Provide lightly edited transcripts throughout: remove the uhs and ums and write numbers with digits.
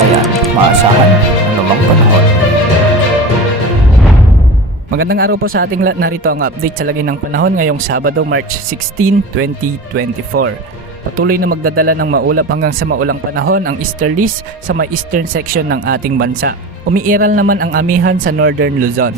bayan, maasahan anumang panahon. Magandang araw po sa ating lahat. Narito ang update sa lagay ng panahon ngayong Sabado, March 16, 2024. Patuloy na magdadala ng maulap hanggang sa maulang panahon ang easterlies sa may eastern section ng ating bansa. Umiiral naman ang amihan sa northern Luzon.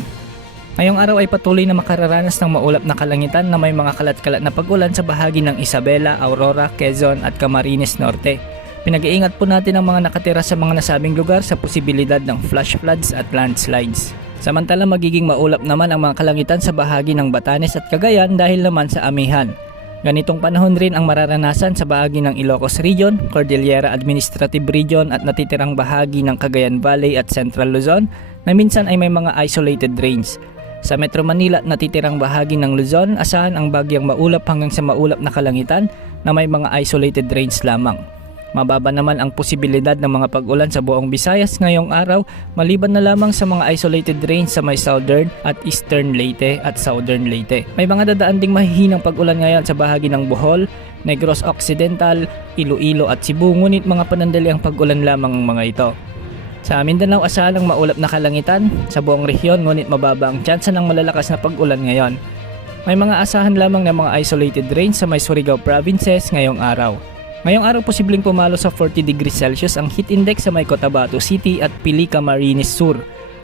Ngayong araw ay patuloy na makararanas ng maulap na kalangitan na may mga kalat-kalat na pag-ulan sa bahagi ng Isabela, Aurora, Quezon at Camarines Norte. Pinag-iingat po natin ang mga nakatira sa mga nasabing lugar sa posibilidad ng flash floods at landslides. Samantala magiging maulap naman ang mga kalangitan sa bahagi ng Batanes at Cagayan dahil naman sa amihan. Ganitong panahon rin ang mararanasan sa bahagi ng Ilocos Region, Cordillera Administrative Region at natitirang bahagi ng Cagayan Valley at Central Luzon na minsan ay may mga isolated rains. Sa Metro Manila at natitirang bahagi ng Luzon, asahan ang bagyang maulap hanggang sa maulap na kalangitan na may mga isolated rains lamang. Mababa naman ang posibilidad ng mga pag-ulan sa buong Visayas ngayong araw maliban na lamang sa mga isolated rains sa may southern at eastern Leyte at southern Leyte. May mga dadaan ding mahihinang pag-ulan ngayon sa bahagi ng Bohol, Negros Occidental, Iloilo at Cebu ngunit mga panandali ang pag-ulan lamang ang mga ito. Sa Mindanao asahan ang maulap na kalangitan sa buong rehiyon ngunit mababa ang tsansa ng malalakas na pag-ulan ngayon. May mga asahan lamang ng mga isolated rains sa may Surigao provinces ngayong araw. Ngayong araw posibleng pumalo sa 40 degrees Celsius ang heat index sa may Cotabato City at Pili, Camarines Sur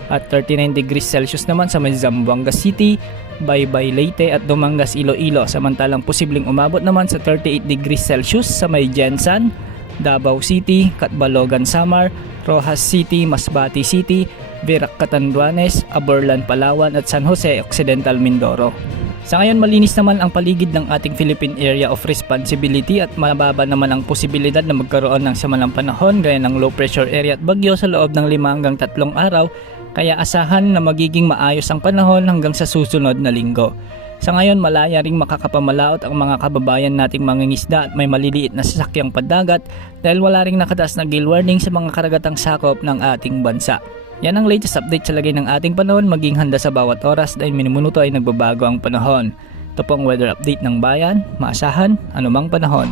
at 39 degrees Celsius naman sa may Zamboanga City, Baybay, Leyte at Dumangas, Iloilo, samantalang posibleng umabot naman sa 38 degrees Celsius sa may Jensan, Davao City, Catbalogan, Samar, Rojas City, Masbate City, Virac, Catanduanes, Aborlan, Palawan at San Jose Occidental, Mindoro. Sa ngayon malinis naman ang paligid ng ating Philippine Area of Responsibility at mababa naman ang posibilidad na magkaroon ng samalang panahon gaya ng low pressure area at bagyo sa loob ng 5 hanggang 3 araw kaya asahan na magiging maayos ang panahon hanggang sa susunod na linggo. Sa ngayon malaya ring makakapamalaot ang mga kababayan nating mangingisda at may maliliit na sasakyang padagat dahil wala ring nakataas na gale warning sa mga karagatang sakop ng ating bansa. Yan ang latest update sa lagay ng ating panahon, maging handa sa bawat oras dahil minuto ay nagbabago ang panahon. Ito po ang weather update ng bayan, maasahan anumang panahon.